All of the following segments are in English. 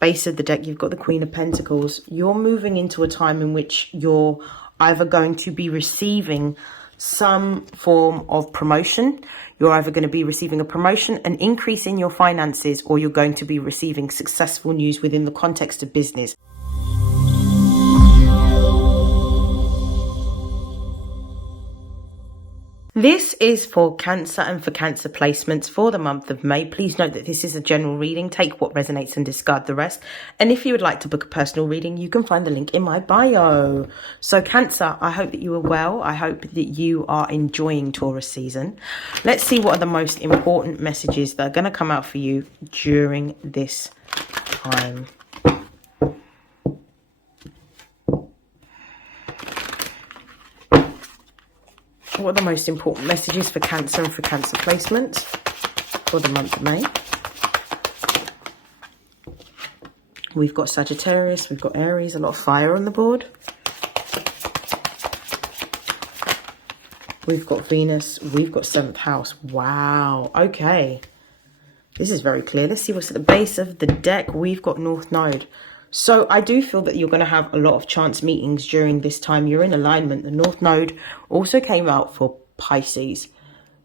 Base of the deck, you've got the Queen of Pentacles. You're moving into a time in which you're either going to be receiving some form of promotion. You're either going to be receiving a promotion, an increase in your finances, or you're going to be receiving successful news within the context of business. This is for Cancer and for Cancer placements for the month of May. Please note that this is a general reading. Take what resonates and discard the rest. And if you would like to book a personal reading, you can find the link in my bio. So Cancer, I hope that you are well. I hope that you are enjoying Taurus season. Let's see what are the most important messages that are going to come out for you during this time. What are the most important messages for Cancer and for Cancer placements for the month of May? We've got Sagittarius, we've got Aries, a lot of fire on the board. We've got Venus, we've got 7th house. Wow, okay. This is very clear. Let's see what's at the base of the deck. We've got North Node. So I do feel that you're going to have a lot of chance meetings during this time. You're in alignment. The North Node also came out for Pisces.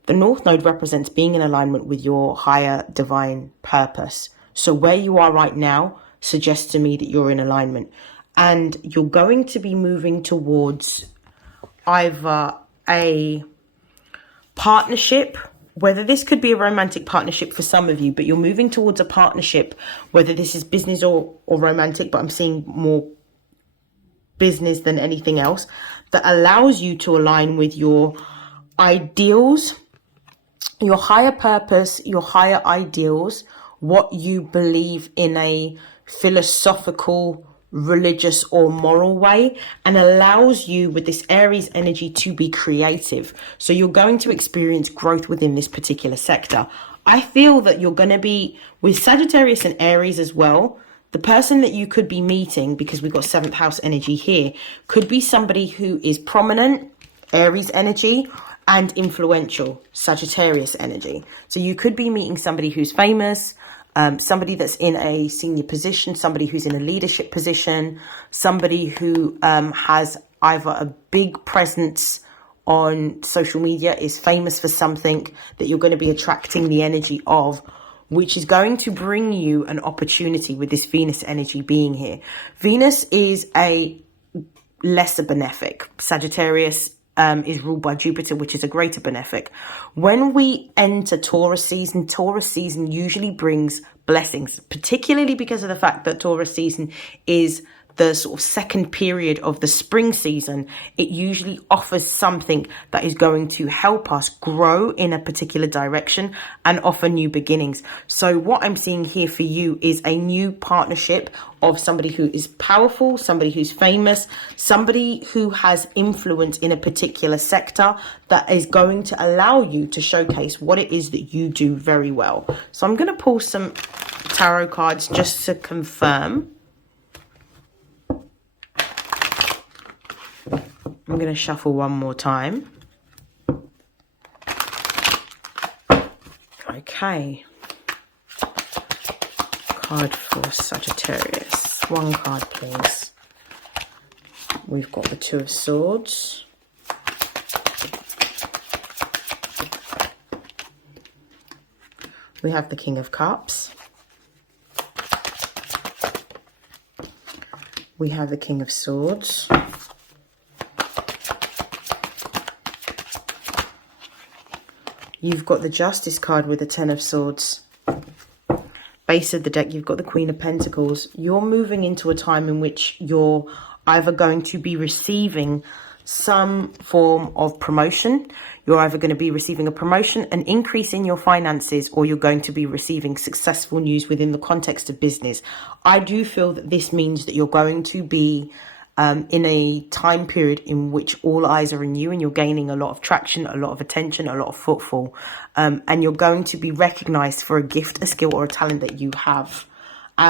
The North Node represents being in alignment with your higher divine purpose. So where you are right now suggests to me that you're in alignment. And you're going to be moving towards either a partnership, whether this could be a romantic partnership for some of you, but you're moving towards a partnership, whether this is business or romantic, but I'm seeing more business than anything else, that allows you to align with your ideals, your higher purpose, your higher ideals, what you believe in a philosophical, religious or moral way, and allows you with this Aries energy to be creative. So you're going to experience growth within this particular sector. I feel that you're going to be with Sagittarius and Aries as well. The person that you could be meeting, because we've got 7th house energy here, could be somebody who is prominent, Aries energy, and influential, Sagittarius energy. So you could be meeting somebody who's famous, somebody that's in a senior position, somebody who's in a leadership position, somebody who has either a big presence on social media, is famous for something that you're going to be attracting the energy of, which is going to bring you an opportunity with this Venus energy being here. Venus is a lesser benefic. Sagittarius is ruled by Jupiter, which is a greater benefic. When we enter Taurus season usually brings blessings, particularly because of the fact that Taurus season is the sort of second period of the spring season. It usually offers something that is going to help us grow in a particular direction and offer new beginnings. So what I'm seeing here for you is a new partnership of somebody who is powerful, somebody who's famous, somebody who has influence in a particular sector that is going to allow you to showcase what it is that you do very well. So I'm going to pull some tarot cards just to confirm. I'm going to shuffle one more time. Okay. Card for Sagittarius. One card, please. We've got the Two of Swords. We have the King of Cups. We have the King of Swords. You've got the Justice card with the Ten of Swords. Base of the deck, you've got the Queen of Pentacles. You're moving into a time in which you're either going to be receiving some form of promotion. You're either going to be receiving a promotion, an increase in your finances, or you're going to be receiving successful news within the context of business. I do feel that this means that you're going to be in a time period in which all eyes are on you and you're gaining a lot of traction, a lot of attention, a lot of footfall. And you're going to be recognized for a gift, a skill, or a talent that you have.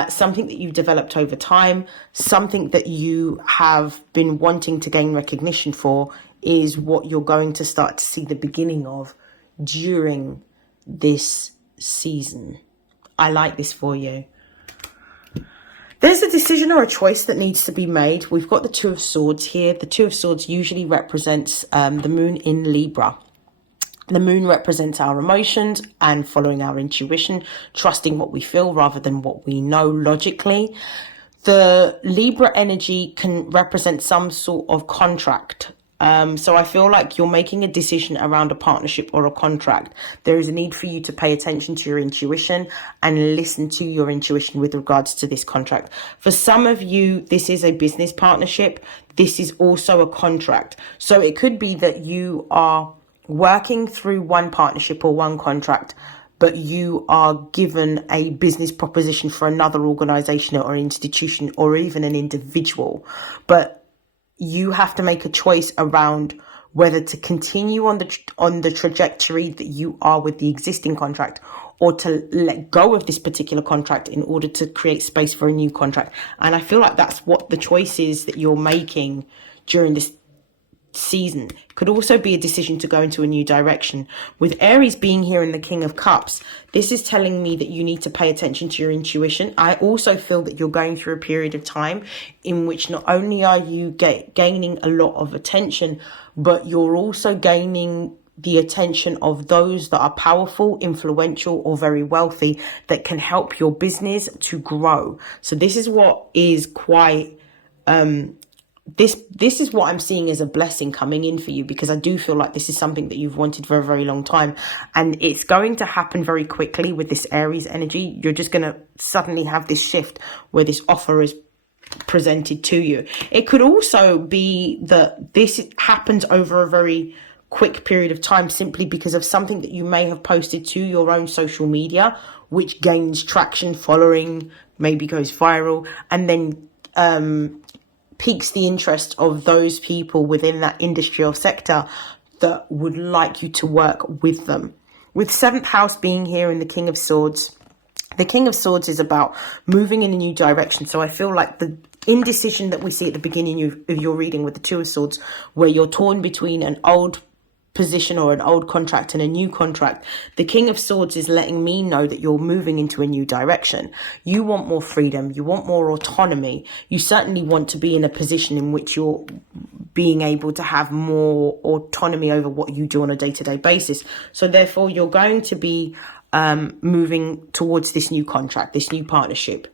Something that you've developed over time, something that you have been wanting to gain recognition for is what you're going to start to see the beginning of during this season. I like this for you. There's a decision or a choice that needs to be made. We've got the Two of Swords here. The Two of Swords usually represents the moon in Libra. The moon represents our emotions and following our intuition, trusting what we feel rather than what we know logically. The Libra energy can represent some sort of contract. So I feel like you're making a decision around a partnership or a contract. There is a need for you to pay attention to your intuition and listen to your intuition with regards to this contract. For some of you, this is a business partnership. This is also a contract. So it could be that you are working through one partnership or one contract, but you are given a business proposition for another organization or institution or even an individual. But you have to make a choice around whether to continue on the trajectory that you are with the existing contract, or to let go of this particular contract in order to create space for a new contract. And I feel like that's what the choice is that you're making during this season. It could also be a decision to go into a new direction. With Aries being here in the King of Cups, this is telling me that you need to pay attention to your intuition. I also feel that you're going through a period of time in which not only are you gaining a lot of attention, but you're also gaining the attention of those that are powerful, influential, or very wealthy that can help your business to grow. So this is what is quite this is what I'm seeing as a blessing coming in for you, because I do feel like this is something that you've wanted for a very long time, and it's going to happen very quickly with this Aries energy. You're just going to suddenly have this shift where this offer is presented to you. It could also be that this happens over a very quick period of time, simply because of something that you may have posted to your own social media, which gains traction, following, maybe goes viral, and then piques the interest of those people within that industry or sector that would like you to work with them. With 7th house being here in the King of Swords, the King of Swords is about moving in a new direction. So I feel like the indecision that we see at the beginning of your reading with the Two of Swords, where you're torn between an old position or an old contract and a new contract, the King of Swords is letting me know that you're moving into a new direction. You want more freedom, you want more autonomy, you certainly want to be in a position in which you're being able to have more autonomy over what you do on a day-to-day basis. So therefore you're going to be moving towards this new contract, this new partnership,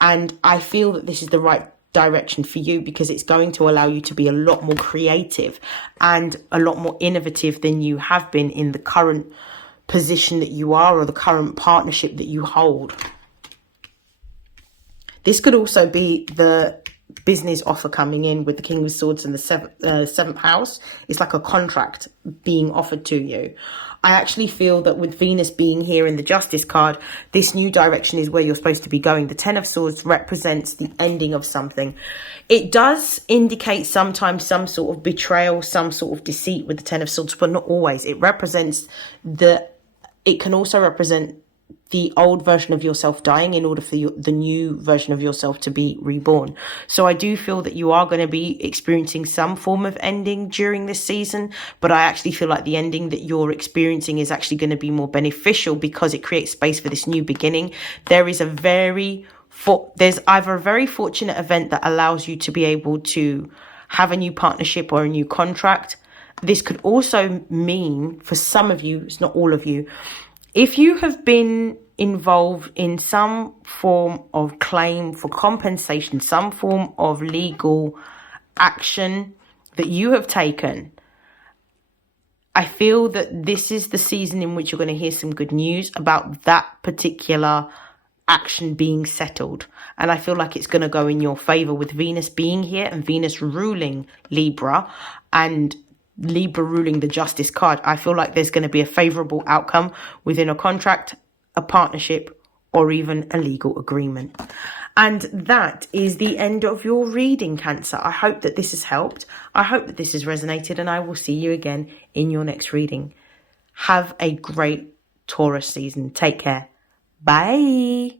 and I feel that this is the right direction for you, because it's going to allow you to be a lot more creative and a lot more innovative than you have been in the current position that you are, or the current partnership that you hold. This could also be the business offer coming in with the King of Swords and the 7th house. It's like a contract being offered to you. I actually feel that with Venus being here in the Justice card, this new direction is where you're supposed to be going. The 10 of Swords represents the ending of something. It does indicate sometimes some sort of betrayal, some sort of deceit with the 10 of Swords, but not always. It can also represent the old version of yourself dying in order for the new version of yourself to be reborn. So I do feel that you are going to be experiencing some form of ending during this season, but I actually feel like the ending that you're experiencing is actually going to be more beneficial, because it creates space for this new beginning. There's either a very fortunate event that allows you to be able to have a new partnership or a new contract. This could also mean, for some of you, it's not all of you, if you have been involved in some form of claim for compensation, some form of legal action that you have taken, I feel that this is the season in which you're going to hear some good news about that particular action being settled. And I feel like it's going to go in your favor with Venus being here and Venus ruling Libra and Libra ruling the Justice card. I feel like there's going to be a favorable outcome within a contract, a partnership, or even a legal agreement. And that is the end of your reading, Cancer. I hope that this has helped. I hope that this has resonated, and I will see you again in your next reading. Have a great Taurus season. Take care. Bye.